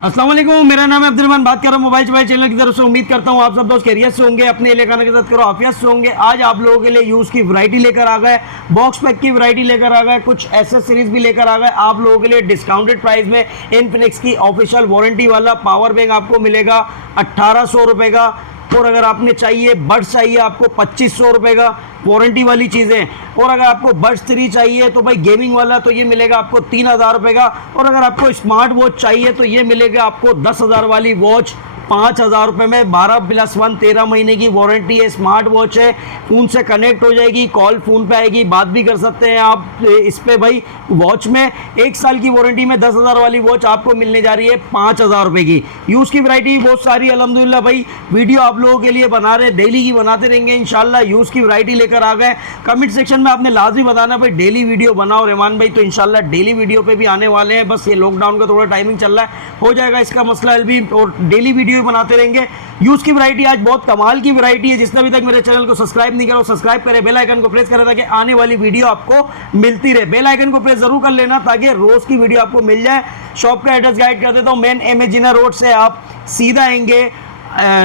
अस्सलाम वालेकुम, मेरा नाम है अब्दुल रहमान, बात कर रहा हूँ मोबाइल चैनल की तरफ से। उम्मीद करता हूँ आप सब दोस्त खैरियत से होंगे, अपने इलाका के साथ करो आफियत से होंगे। आज आप लोगों के लिए यूज़ की वैरायटी लेकर आ गए, बॉक्स पैक की वैरायटी लेकर आ गए, कुछ एसेसरीज भी लेकर आ गए आप लोगों के लिए डिस्काउंटेड प्राइस में। इनफिनिक्स की ऑफिशियल वारंटी वाला पावर बैंक आपको मिलेगा 1800 रुपये का, और अगर आपने चाहिए बड्स चाहिए आपको 2500 रुपये का वारंटी वाली चीज़ें, और अगर आपको बड्स 3 चाहिए तो भाई गेमिंग वाला तो ये मिलेगा आपको 3000 रुपये का, और अगर आपको स्मार्ट वॉच चाहिए तो ये मिलेगा आपको 10,000 वाली वॉच 5000 रुपये में। 12+1 13 महीने की वारंटी है, स्मार्ट वॉच है, फ़ोन से कनेक्ट हो जाएगी, कॉल फ़ोन पे आएगी, बात भी कर सकते हैं आप इस पे भाई। वॉच में 1 साल की वारंटी में 10,000 वाली वॉच आपको मिलने जा रही है 5000 रुपये की। यूज़ की वैरायटी बहुत सारी अल्हम्दुलिल्लाह भाई, वीडियो आप लोगों के लिए बना रहे, डेली की बनाते रहेंगे इंशाल्लाह। यूज़ की वैरायटी लेकर आ गए। कमेंट सेक्शन में आपने लाजमी बताना भाई डेली वीडियो बनाओ रहमान भाई, तो इंशाल्लाह डेली वीडियो पे भी आने वाले हैं। बस ये लॉकडाउन का थोड़ा टाइमिंग चल रहा है, हो जाएगा इसका मसला हल भी, और डेली वीडियो बनाते रहेंगे। यूज़ की वैरायटी आज बहुत कमाल की वैरायटी है। जिसने अभी तक मेरे चैनल को सब्सक्राइब नहीं करा सब्सक्राइब करें, बेल आइकन को प्रेस करें ताकि आने वाली वीडियो आपको मिलती रहे। बेल आइकन को प्रेस जरूर कर लेना ताकि रोज़ की वीडियो आपको मिल जाए। शॉप का एड्रेस गाइड कर देता हूँ। मेन एमेजिना रोड से आप सीधा आएंगे,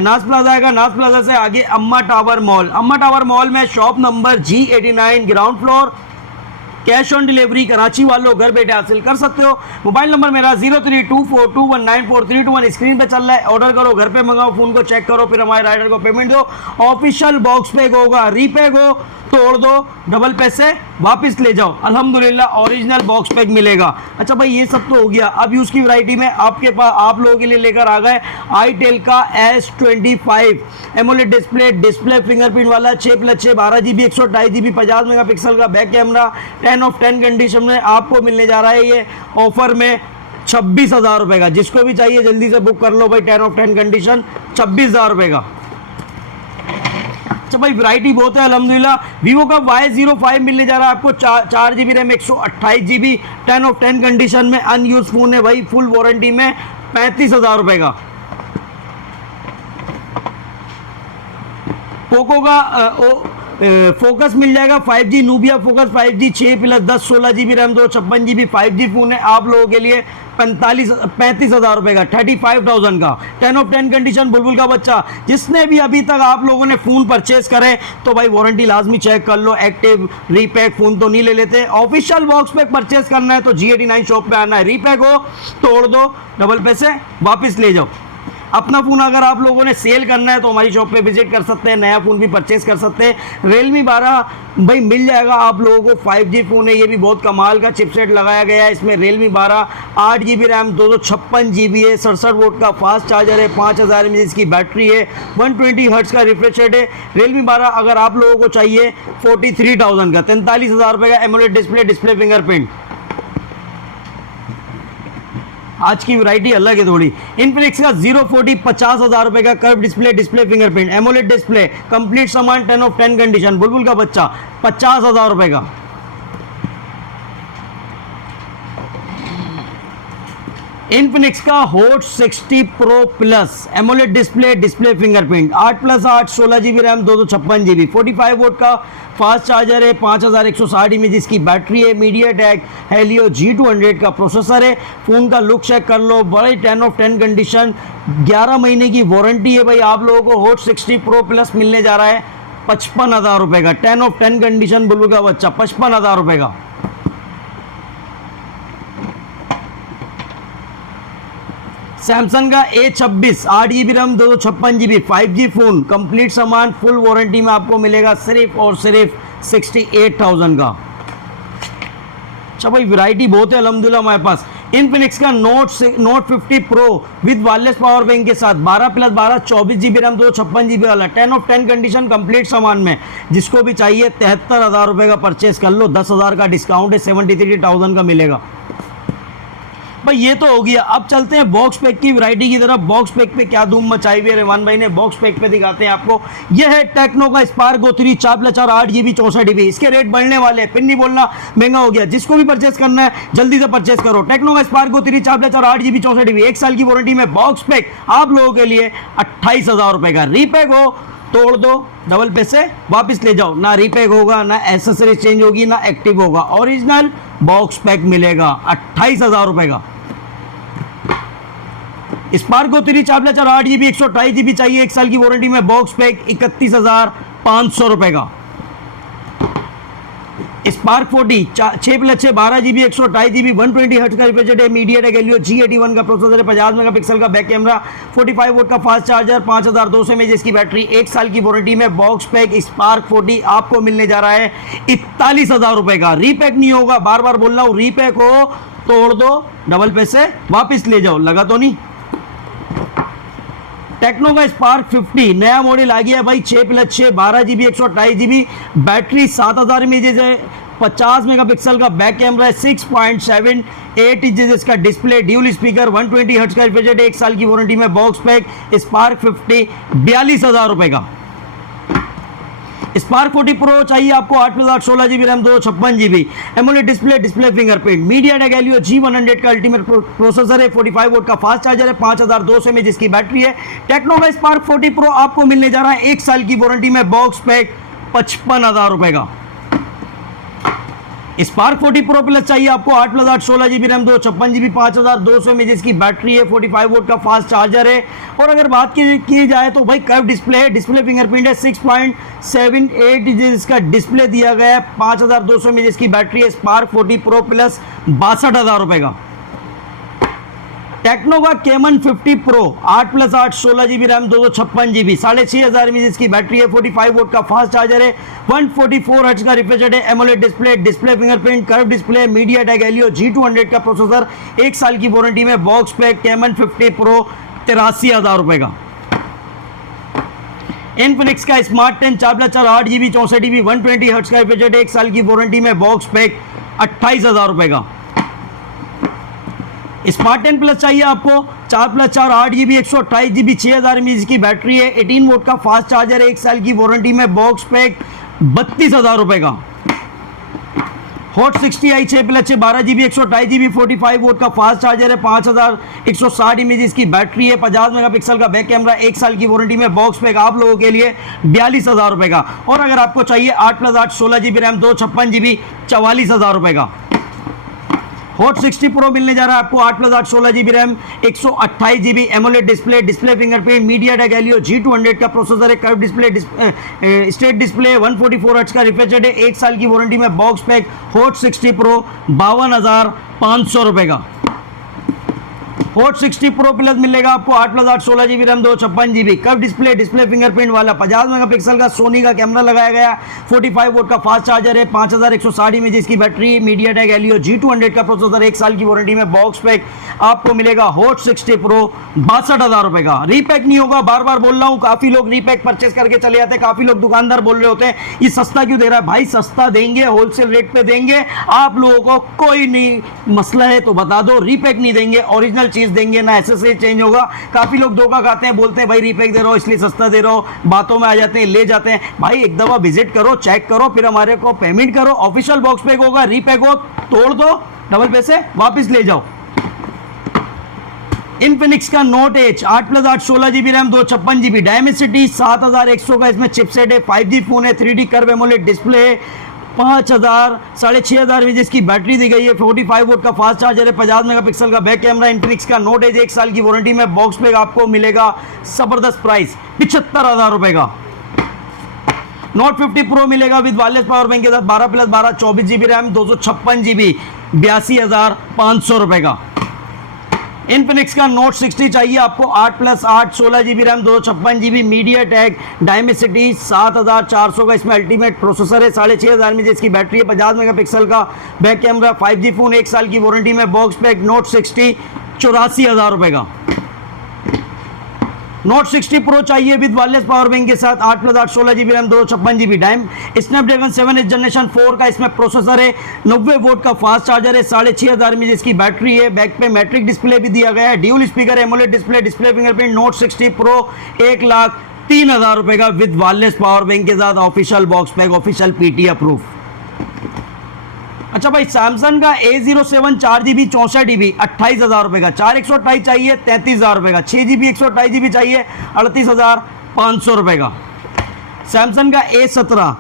नाज प्लाजा आएगा, नाज प्लाजा से आगे अम्मा टावर मॉल, अम्मा टावर मॉल में shop number G89 ground floor. Cash on delivery Karachi वालों घर बैठे हासिल कर सकते हो। मोबाइल नंबर मेरा 0324219432 स्क्रीन पे चल रहा है। ऑर्डर करो, घर पे मंगाओ, फ़ोन को चेक करो, फिर हमारे राइडर को पेमेंट दो। ऑफिशियल बॉक्स पैक होगा, रीपैक हो तोड़ दो, डबल पैसे वापस ले जाओ। अल्हम्दुलिल्लाह ओरिजिनल बॉक्स पैक मिलेगा। अच्छा भाई ये सब तो हो गया। अब यूज़ की वैरायटी में आपके पास आप लोगों के लिए लेकर आ गए आईटेल का S25 एमोलेड डिस्प्ले फिंगरप्रिंट वाला 6+6 12GB 128GB 50 मेगापिक्सल का बैक कैमरा 10 ऑफ 10 कंडीशन में आपको मिलने जा रहा है ये ऑफर में 26,000 रुपये का। जिसको भी चाहिए जल्दी से बुक कर लो भाई, 10 ऑफ 10 कंडीशन 26,000 रुपये का। अच्छा भाई वैरायटी बहुत है अल्हम्दुलिल्लाह। वीवो का Y05 मिलने जा रहा है आपको 4GB RAM 128GB 10 of 10 condition में। अनयूज फोन है भाई, फुल वारंटी में 35,000 रुपये का। पोको का फोकस मिल जाएगा 5G Nubia focus 5G 6+10 16GB RAM 256GB 5G phone है आप लोगों के लिए 35,000 रुपये का, 35,000 का। 10 ऑफ 10 कंडीशन बुलबुल का बच्चा। जिसने भी अभी तक आप लोगों ने फ़ोन परचेज करे तो भाई वारंटी लाजमी चेक कर लो। एक्टिव रीपैक फ़ोन तो नहीं ले लेते। ऑफिशियल बॉक्स पैक परचेज करना है तो G89 शॉप पे आना है। रीपैक हो तोड़ दो, डबल पैसे वापस ले जाओ। अपना फ़ोन अगर आप लोगों ने सेल करना है तो हमारी शॉप पे विजिट कर सकते हैं, नया फ़ोन भी परचेस कर सकते हैं। Realme 12 भाई मिल जाएगा आप लोगों को, 5G फ़ोन है, ये भी बहुत कमाल का चिपसेट लगाया गया है इसमें। Realme 12 8GB रैम 256GB है, 67 वोल्ट का फास्ट चार्जर है, 5000 mAh की बैटरी है, 120 हर्ट्ज का रिफ्रेश रेट है। Realme 12 अगर आप लोगों को चाहिए 43,000 का, 43,000 रुपये का। AMOLED display fingerprint. आज की वैरायटी अलग है थोड़ी। इनफिनिक्स का 040 50,000 रुपये का curve display fingerprint AMOLED display complete सामान 10 ऑफ 10 कंडीशन बुलबुल का बच्चा 50,000 रुपये का। इनफिनिक्स का hot 60 pro plus AMOLED display fingerprint 8+8 16GB RAM 256GB 45 volt का फास्ट चार्जर है, 5160 mAh की बैटरी है, मीडियाटेक हेलियो G200 का प्रोसेसर है। फ़ोन का लुक चेक कर लो, बड़े 10 ऑफ 10 कंडीशन 11 महीने की वारंटी है भाई। आप लोगों को हॉट 60 प्रो प्लस मिलने जा रहा है 55,000 रुपये का। 10 ऑफ 10 कंडीशन बुलबुल का बच्चा 55,000 रुपये का। सैमसंग का A26 8GB RAM 256GB 5G phone complete सामान फुल वारंटी में आपको मिलेगा सिर्फ और सिर्फ 68,000 का। अच्छा भाई वैरायटी बहुत है अल्हम्दुलिल्लाह हमारे पास। इनफिनिक्स का note 50 pro with wireless power bank के साथ 12+12 24GB रैम 256GB वाला 10 ऑफ 10 कंडीशन कंप्लीट सामान में। जिसको भी चाहिए 73,000 रुपये का परचेस कर लो, 10,000 का डिस्काउंट है, 73,000 का मिलेगा भाई। ये तो हो गया। अब चलते हैं बॉक्स पैक की वैरायटी की तरफ। बॉक्स पैक पे क्या धूम मचाई हुई है रहमान भाई ने, बॉक्स पैक पे दिखाते हैं आपको। ये है टेक्नो का स्पार्क गो 3 4+4 8GB 64GB। इसके रेट बढ़ने वाले हैं, पिन नहीं बोलना महंगा हो गया। जिसको भी परचेस करना है जल्दी से परचेस करो। टेक्नो का स्पार्क गो 3 4+4 8GB 64GB 1 साल की वारंटी में बॉक्स पैक आप लोगों के लिए 28,000 रुपये का। रीपैक हो तोड़ दो, डबल पैसे वापस ले जाओ। ना रीपैक होगा, ना एसेसरीज चेंज होगी, ना एक्टिव होगा। ओरिजिनल बॉक्स पैक मिलेगा 28,000 रुपये का। स्पार्क गो 3 4 8 GB 128 GB चाहिए, 1 साल की वारंटी में, बॉक्स पैक 31,500 रुपए का। स्पार्क 40 6+6 12 GB 128 GB 120 हर्ट्ज का रिफ्रेश रेट है, मीडियाटेक हेलियो G81 का प्रोसेसर है, 50 मेगापिक्सल का बैक कैमरा, 45 वोल्ट का फास्ट चार्जर, 5200 mAh की बैटरी, 1 साल की वारंटी में, बॉक्स पैक स्पार्क 40 आपको मिलने जा रहा है 41,000 रुपए का। रीपैक नहीं होगा, बार बार बोल रहा हूँ, रीपैक हो तोड़ दो, डबल पैसे वापिस ले जाओ, लगा तो नहीं। टेक्नो का स्पार्क 50 नया मॉडल आ गया है भाई, 6+6 12 GB 128 GB बैटरी, 7000 mAh है, 50 मेगापिक्सल का बैक कैमरा है, 6.78 इंचेस का डिस्प्ले, ड्यूल स्पीकर, 120 हर्ट्ज का रिफ्रेश रेट, 1 साल की वारंटी में, बॉक्स पैक स्पार्क 50 42,000 रुपए का। स्पार्क 40 प्रो चाहिए आपको, 8+8 16 GB RAM 256 GB AMOLED display, display fingerprint, MediaTek Helio G100 का अल्टीमेट प्रोसेसर है, 45 वोल्ट का फास्ट चार्जर है, 5200 mAh की बैटरी है। टेक्नो का स्पार्क 40 प्रो आपको मिलने जा रहा है 1 साल की वारंटी में, बॉक्स पैक 55,000 रुपए का। स्पार्क 40 प्रो प्लस चाहिए आपको, 8+8 16 GB रैम 256 GB 5200 mAh की बैटरी है, 45 वोल्ट का फास्ट चार्जर है। और अगर बात की जाए तो भाई कर्व डिस्प्ले है, डिस्प्ले फिंगरप्रिंट है, 6.78 इंचेस का डिस्प्ले दिया गया है, 5200 mAh की बैटरी है। स्पार्क 40 प्रो प्लस 62,000 रुपए का। टेक्नो का केमन 50 pro 8+8 16 GB RAM 256 GB 6500 mAh की बैटरी है, 45 वोल्ट का फास्ट चार्जर है, 144 हर्ट्ज का रिफ्रेश रेट है, AMOLED display, display fingerprint, curve display, MediaTek Helio G200 का प्रोसेसर, 1 साल की वारंटी में, बॉक्स पैक केमन 50 प्रो 83,000 रुपए का। इनफिनिक्स का स्मार्ट 10 4+4 8 GB 64 GB 120 हर्ट्ज का रिफ्रेश रेट, 1 साल की वारंटी में, बॉक्स पैक 28,000 रुपए का। स्मार्ट 10 प्लस चाहिए आपको, 4+4 8 GB 128 GB 6000 mAh की बैटरी है, 18 वोल्ट का फास्ट चार्जर है, 1 साल की वारंटी में, बॉक्स पैक 32,000 रुपए का। Hot 60i 6+6 12 GB 128 GB 45 volt का फास्ट चार्जर है, 5160 mAh की बैटरी है, 50 मेगापिक्सल का बैक कैमरा, 1 साल की वारंटी में, बॉक्स पैक आप लोगों के लिए 42,000 रुपए का। और अगर आपको चाहिए 8+8 16 GB रैम 256 GB 44,000 रुपए का। हॉट 60 प्रो मिलने जा रहा है आपको, 8+8 16 GB RAM 128 GB AMOLED display, display fingerprint, MediaTek Helio G200 का प्रोसेसर है, curve display, straight display, 144 hertz का रिफ्रेश रेट है, 1 साल की वारंटी में, बॉक्स पैक हॉट 60 प्रो 52,500 रुपए का। हॉट 60 प्रो प्लस मिलेगा आपको, 8+8 16 GB RAM 256 GB curve display, display fingerprint वाला, 50 मेगापिक्सल का सोनी का कैमरा लगाया गया, 45 वोल्ट का फास्ट चार्जर है, 5160 mAh की बैटरी, मीडियाटेक हेलियो G200 का प्रोसेसर, 1 साल की वारंटी में, बॉक्स पैक आपको मिलेगा हॉट 60 प्रो 62,000 रुपए का। रीपैक नहीं होगा, बार बार बोल रहा हूँ, काफी लोग रीपैक परचेस करके चले जाते हैं, काफी लोग दुकानदार बोल रहे होते हैं ये सस्ता क्यों दे रहा है। भाई सस्ता देंगे, होलसेल रेट पे देंगे, आप लोगों को कोई नहीं मसला है तो बता दो, रीपैक नहीं देंगे, ओरिजिनल चीज देंगे, ना एसेसरी चेंज होगा। काफी लोग धोखा खाते हैं, बोलते हैं भाई रीपैक दे रहा हो इसलिए सस्ता दे रहा हो, बातों में आ जाते हैं, ले जाते हैं। भाई एक दफा विजिट करो, चेक करो, फिर हमारे को पेमेंट करो। ऑफिशियल बॉक्स पैक होगा, रीपैक हो तोड़ दो, डबल पैसे वापस ले जाओ। इनफिनिक्स का naught h 8+8 16 GB RAM 256 GB Dimensity 7100 का इसमें चिपसेट है, 5G फोन है, 3D कर्व एमोलेड डिस्प्ले है, 6500 mAh की बैटरी दी गई है, 45 वोल्ट का फास्ट चार्जर है, 50 मेगापिक्सल का बैक कैमरा। इनफिनिक्स का नोट एज 1 साल की वारंटी में, बॉक्स पैक आपको मिलेगा जबरदस्त प्राइस 75,000 रुपए का। नोट 50 प्रो मिलेगा विद वायरलेस पावर बैंक के साथ, 12+12 24 GB रैम 256 GB 82,500 रुपए का। इनफिनिक्स का नोट 60 चाहिए आपको, 8+8 16 GB RAM 256 GB MediaTek Dimensity 7400 का इसमें अल्टीमेट प्रोसेसर है, 6500 mAh की बैटरी है, 50 मेगापिक्सल का बैक कैमरा, 5G फोन, 1 साल की वारंटी में, बॉक्स पैक नोट 60 84,000 रुपए का। नोट 60 प्रो चाहिए विद वायरलेस पावर बैंक के साथ, 8+8 16 GB रैम 256 GB डाइम स्नैपड्रैगन 7 जनरेशन 4 का इसमें प्रोसेसर है, 90 वोल्ट का फास्ट चार्जर है, 6500 mAh की बैटरी है, बैक पे मैट्रिक डिस्प्ले भी दिया गया है, dual speaker, AMOLED display, display fingerprint. Note 60 pro 1,03,000 रुपए का विद वायरलेस पावर बैंक के साथ, official box pack, official PT approve. अच्छा भाई सैमसंग का A07 4GB 64 GB 28,000 रुपए का, 4128 चाहिए 33,000 रुपए का, 6GB 128 GB चाहिए 38,500 रुपए का। सैमसंग का A17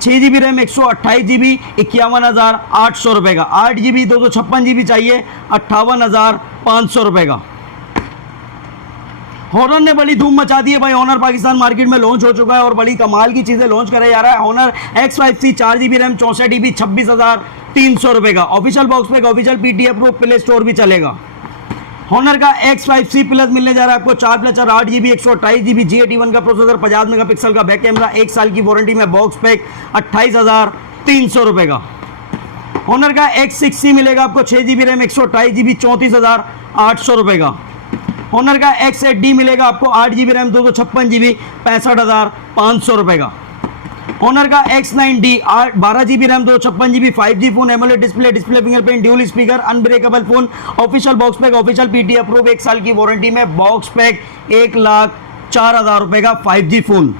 6GB रैम 128 GB 51,800 रुपए का, 8GB 256 GB चाहिए 58,500 रुपए का। हॉनर ने बड़ी धूम मचा दी है भाई। हॉनर पाकिस्तान मार्केट में लॉन्च हो चुका है और बड़ी कमाल की चीज़ें लॉन्च कराया जा रहा है। Honor X5C 4GB RAM 64GB 26,300 रुपये का ऑफिशियल बॉक्स पे, official PTF pro play store भी चलेगा। हॉनर का X5C प्लस मिलने जा रहा है आपको 4+4 8GB 128GB G81 का प्रोसेसर, 50 मेगापिक्सल का बैक कैमरा, 1 साल की वारंटी में, बॉक्स पैक 28,300 रुपये का। हॉनर का X6C मिलेगा आपको 6GB रैम 128GB 34,800 रुपये का। हॉनर का X8D मिलेगा आपको 8GB रैम 256GB 65,500 रुपये का। हॉनर का X9D 12GB RAM 256GB 5G phone, AMOLED display, display fingerprint, dual speaker, unbreakable phone, official box pack, official PTF pro, 1 साल की वारंटी में, बॉक्स पैक 1,04,000 रुपये का 5G फोन।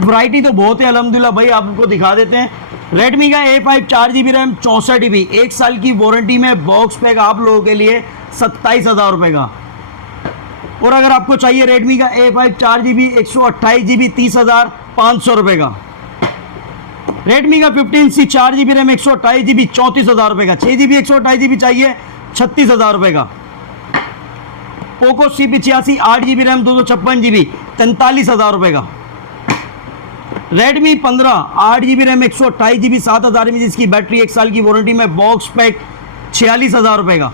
वैरायटी तो बहुत है अल्हम्दुलिल्लाह भाई, आपको दिखा देते हैं। रेडमी का A5 4GB रैम 64GB 1 साल की वारंटी में, बॉक्स पैक आप लोगों के लिए 27,000 रुपये का। और अगर आपको चाहिए रेडमी का A5 4GB 128GB 30,500 रुपये का। रेडमी का 15C 4GB रैम 128GB 34,000 रुपये का। 6GB 128GB चाहिए 36,000 रुपये का। Poco C85 8GB RAM 256GB 43,000 रुपये का। Redmi 15 8GB RAM 128GB 7,000 mAh जिसकी बैटरी, 1 साल की वारंटी में, बॉक्स पैक 46,000 रुपये का।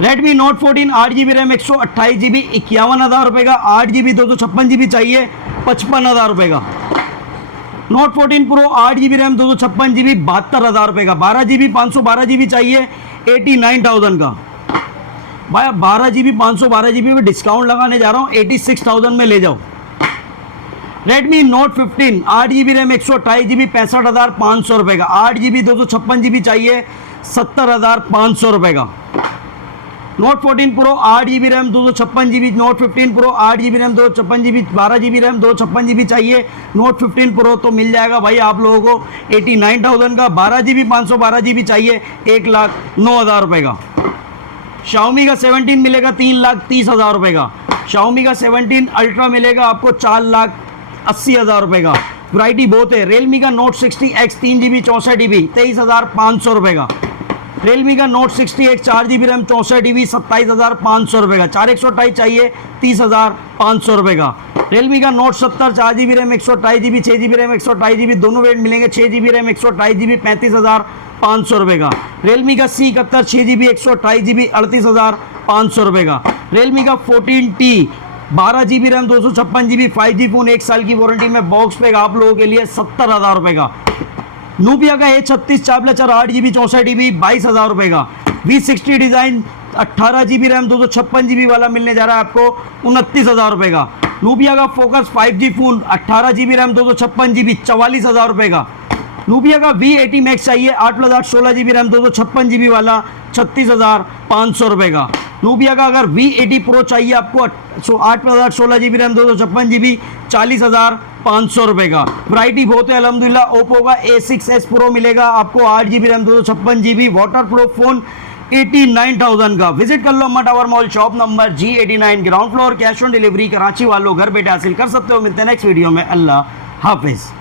Redmi note 14 8GB RAM 128GB 51,000 रुपये का। 8GB 256GB चाहिए 55,000 रुपये का। Note 14 pro 8GB RAM 256GB 72,000 रुपये का। 12GB 512GB चाहिए 89,000 का। भाई 12GB 512GB में डिस्काउंट लगाने जा रहा हूँ, 86,000 में ले जाओ। Redmi note 15 8GB RAM 128GB 65,500 रुपये का। 8GB 256GB चाहिए 70,500 रुपये का। Note 14 pro 8GB RAM 256GB, note 15 pro 8GB RAM 256GB, 12GB RAM 256GB चाहिए नोट 15 प्रो तो मिल जाएगा भाई आप लोगों को 89,000 का। 12GB 512GB चाहिए 1,09,000 रुपये का। Xiaomi का 17 मिलेगा 3,30,000 रुपये का। Xiaomi का 17 अल्ट्रा मिलेगा आपको 4,80,000 रुपये का। वैरायटी बहुत है। Realme का नोट 60X 3GB 64GB 23,500 रुपये का। Realme का note 60X 4GB RAM 64GB 27,500 रुपये का। 4128 चाहिए 30,500 रुपये का। Realme का note 70 4GB RAM 128GB 6GB RAM 128GB दोनों वेरिएंट मिलेंगे। 6GB रैम 128GB 35,500 रुपये का। Realme का C71 6GB 128GB 38,500 रुपये का। Realme का 14T 12GB RAM 256GB 5G phone, 1 साल की वारंटी में, बॉक्स पैक आप लोगों के लिए 70,000 रुपये का। नूबिया का A36 4+4 8GB 64GB 22,000 रुपये का। V60 design 18GB RAM 256GB वाला मिलने जा रहा है आपको 29,000 रुपये का। नूबिया का focus 5G phone 18GB RAM 256GB 44,000 रुपये का। नूबिया का V80 मैक्स चाहिए 8+8 16GB रैम 256GB वाला 36,500 रुपये का। नूबिया का अगर V80 प्रो चाहिए आपको 8+8 16GB रैम 256GB 40,500 रुपये का। वैरायटी बहुत है अल्हम्दुलिल्लाह। ओप्पो का A6s प्रो मिलेगा आपको 8GB RAM 256GB water proof phone 89,000 का। विजिट कर लो अम्मा tower mall, shop number G89 ground floor. Cash on delivery Karachi वालों घर बैठे हासिल कर सकते हो। मिलते हैं नेक्स्ट वीडियो में। अल्लाह हाफिज़।